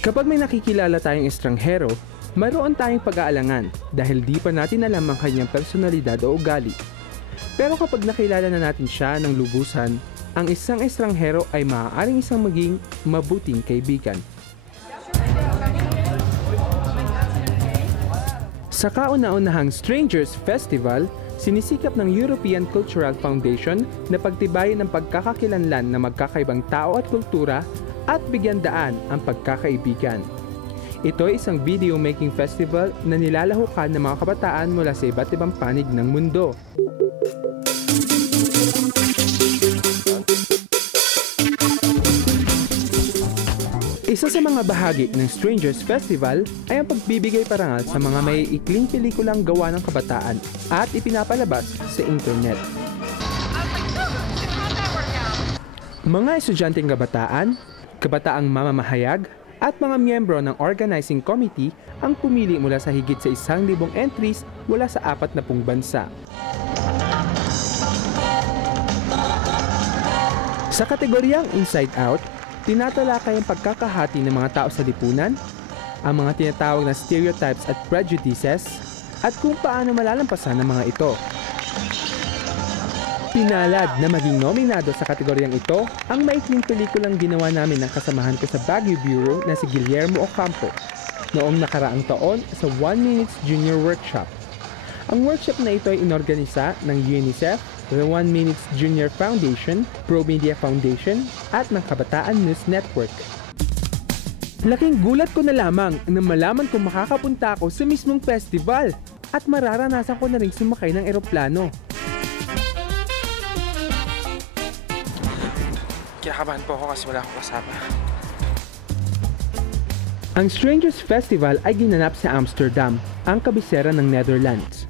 Kapag may nakikilala tayong estranghero, mayroon tayong pag-aalangan dahil di pa natin alam ang kanyang personalidad o ugali. Pero kapag nakilala na natin siya ng lubusan, ang isang estranghero ay maaaring isang maging mabuting kaibigan. Sa kauna-unahang Strangers Festival, sinisikap ng European Cultural Foundation na pagtibayin ang pagkakakilanlan ng magkakaibang tao at kultura at bigyan daan ang pagkakaibigan. Ito ay isang video-making festival na nilalahukan ng mga kabataan mula sa iba't ibang panig ng mundo. Isa sa mga bahagi ng Strangers Festival ay ang pagbibigay parangal sa mga may ikling pelikulang gawa ng kabataan at ipinapalabas sa internet. Mga estudyanteng kabataan, kabataang mamamahayag, at mga miyembro ng organizing committee ang pumili mula sa higit sa 1,000 entries mula sa 40 bansa. Sa kategoryang Inside Out, tinatalakay ang pagkakahati ng mga tao sa lipunan, ang mga tinatawag na stereotypes at prejudices, at kung paano malalampasan ng mga ito. Pinalad na maging nominado sa kategoryang ito ang maikling pelikulang ginawa namin ng kasamahan ko sa Baguio Bureau na si Guillermo Ocampo noong nakaraang taon sa 1 Minutes Junior Workshop. Ang workshop na ito ay inorganisa ng UNICEF, the 1 Minutes Junior Foundation, Pro Media Foundation, at ng Kabataan News Network. Laking gulat ko na lamang na malaman kong makakapunta ako sa mismong festival at mararanasan ko na rin sumakay ng eroplano. Kinakabahan po ako kasi wala akong kasama. Ang Strangers Festival ay ginanap sa Amsterdam, ang kabisera ng Netherlands.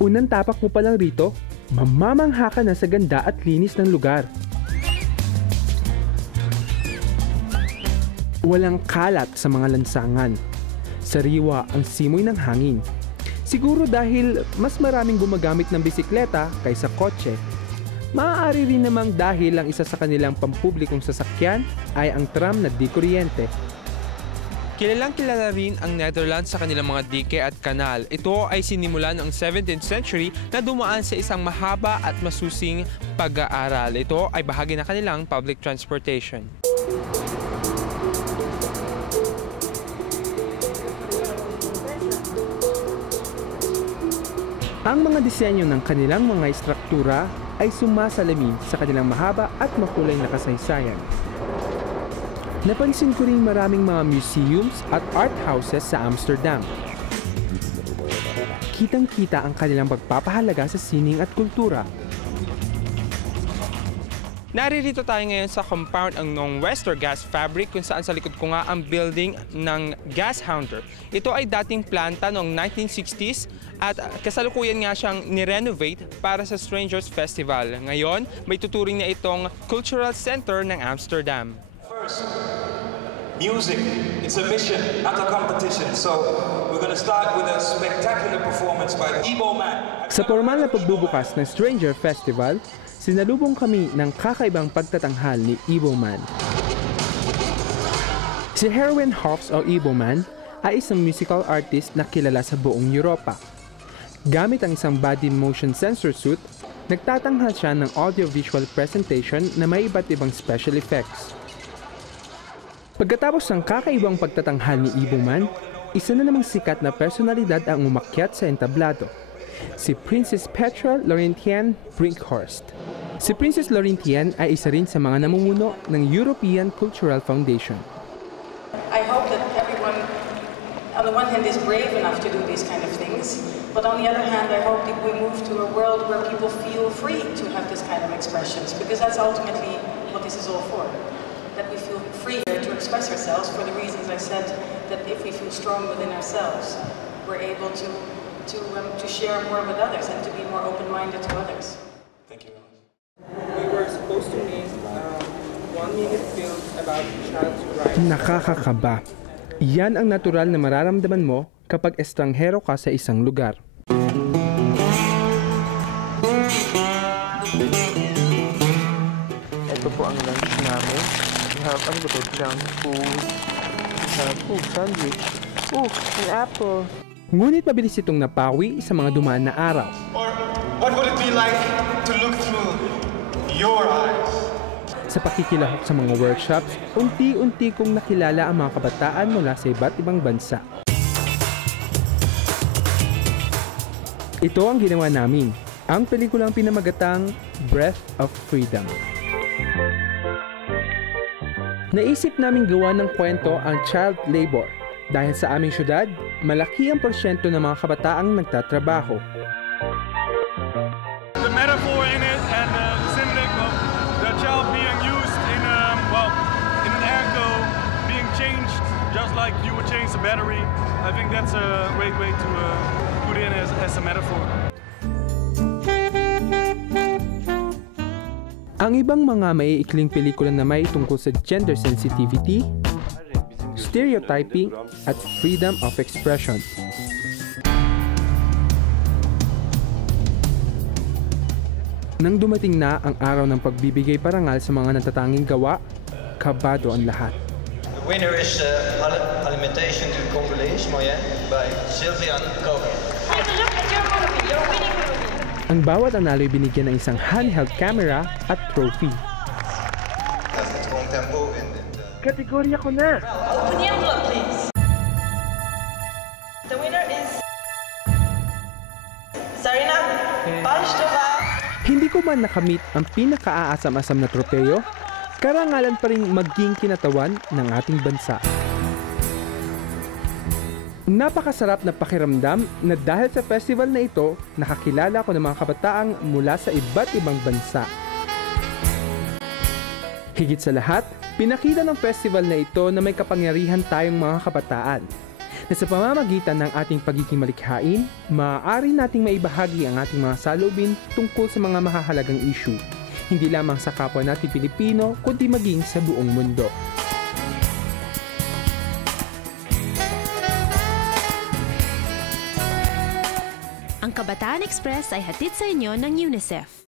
Unang tapak mo pa lang rito, mamamangha ka na sa ganda at linis ng lugar. Walang kalat sa mga lansangan. Sariwa ang simoy ng hangin. Siguro dahil mas maraming gumagamit ng bisikleta kaysa kotse. Maaari rin namang dahil ang isa sa kanilang pampublikong sasakyan ay ang tram na di kuryente. Kilalang kilala rin ang Netherlands sa kanilang mga dike at kanal. Ito ay sinimulan noong 17th century na dumaan sa isang mahaba at masusing pag-aaral. Ito ay bahagi ng kanilang public transportation. Ang mga disenyo ng kanilang mga istruktura ay sumasalamin sa kanilang mahaba at makulay na kasaysayan. Napansin ko rin maraming mga museums at art houses sa Amsterdam. Kitang-kita ang kanilang pagpapahalaga sa sining at kultura. Naririto tayo ngayon sa compound ng Westergas Fabric kung saan sa likod ko nga ang building ng gas hound. Ito ay dating planta noong 1960s at kasalukuyan nga siyang nirenovate para sa Strangers Festival. Ngayon, may tuturing na itong cultural center ng Amsterdam. First, music. It's a mission, not a competition. So, we're going to start with a spectacular performance by Iboman. Sa formal na pagbubukas ng Stranger Festival, sinalubong kami ng kakaibang pagtatanghal ni Iboman. Si Herwin Hofs o Iboman ay isang musical artist na kilala sa buong Europa. Gamit ang isang body motion sensor suit, nagtatanghal siya ng audio-visual presentation na may iba't ibang special effects. Pagkatapos ng kakaibang pagtatanghal ni Iboman, isa na namang sikat na personalidad ang umakyat sa entablado, si Princess Petra Laurentienne Brinkhorst. Si Princess Laurentienne ay isa rin sa mga namumuno ng European Cultural Foundation. I hope that everyone, on the one hand, is brave enough to do these kind of things, but on the other hand, I hope that we move to a world where people feel free to have this kind of expressions, because that's ultimately what this is all for. That we feel free to express ourselves for the reasons I said, that if we feel strong within ourselves, we're able to share more with others and to be more open-minded to others. Thank you. We were supposed to make 1-minute film about child's rights. Nakakakaba. Yan ang natural na mararamdaman mo kapag estranghero ka sa isang lugar. Ito po ang lunch namin. We have, ano ba ito? Junk food, Sandwich. An apple. Ngunit mabilis itong napawi sa mga dumaan na araw. Or what would it be like to look through your eyes? Sa pakikilahok sa mga workshops, unti-unti kong nakilala ang mga kabataan mula sa iba't ibang bansa. Ito ang ginawa namin, ang pelikulang pinamagatang Breath of Freedom. Naisip naming gawa ng kwento ang child labor dahil sa aming syudad, malaki ang porsyento ng mga kabataang nagtatrabaho. The metaphor in it and the symbolic of the child being used in in an airco being changed just like you would change the battery. I think that's a great way to put in as a metaphor. Ang ibang mga maiikling pelikula na may tungkol sa gender sensitivity, stereotyping, at freedom of expression. Nang dumating na ang araw ng pagbibigay parangal sa mga natatanging gawa, kabado ang lahat. The winner is Alimentation to Congolese Moyen by Sylvian Kogan. Ang bawat analo'y binigyan ng isang handheld camera at trophy. Kategorya ko na! Open the envelope, please. The winner is Zarina Pashtova. Hindi ko man nakamit ang pinakaaasam-asam na tropeyo, karangalan pa rin maging kinatawan ng ating bansa. Napakasarap na pakiramdam na dahil sa festival na ito, nakakilala ko ng mga kabataang mula sa iba't ibang bansa. Higit sa lahat, pinakita ng festival na ito na may kapangyarihan tayong mga kabataan. Na sa pamamagitan ng ating pagiging malikhain, maaari nating maibahagi ang ating mga saloobin tungkol sa mga mahahalagang issue. Hindi lamang sa kapwa natin Pilipino, kundi maging sa buong mundo. Ang Kabataan Express ay hatid sa inyo ng UNICEF.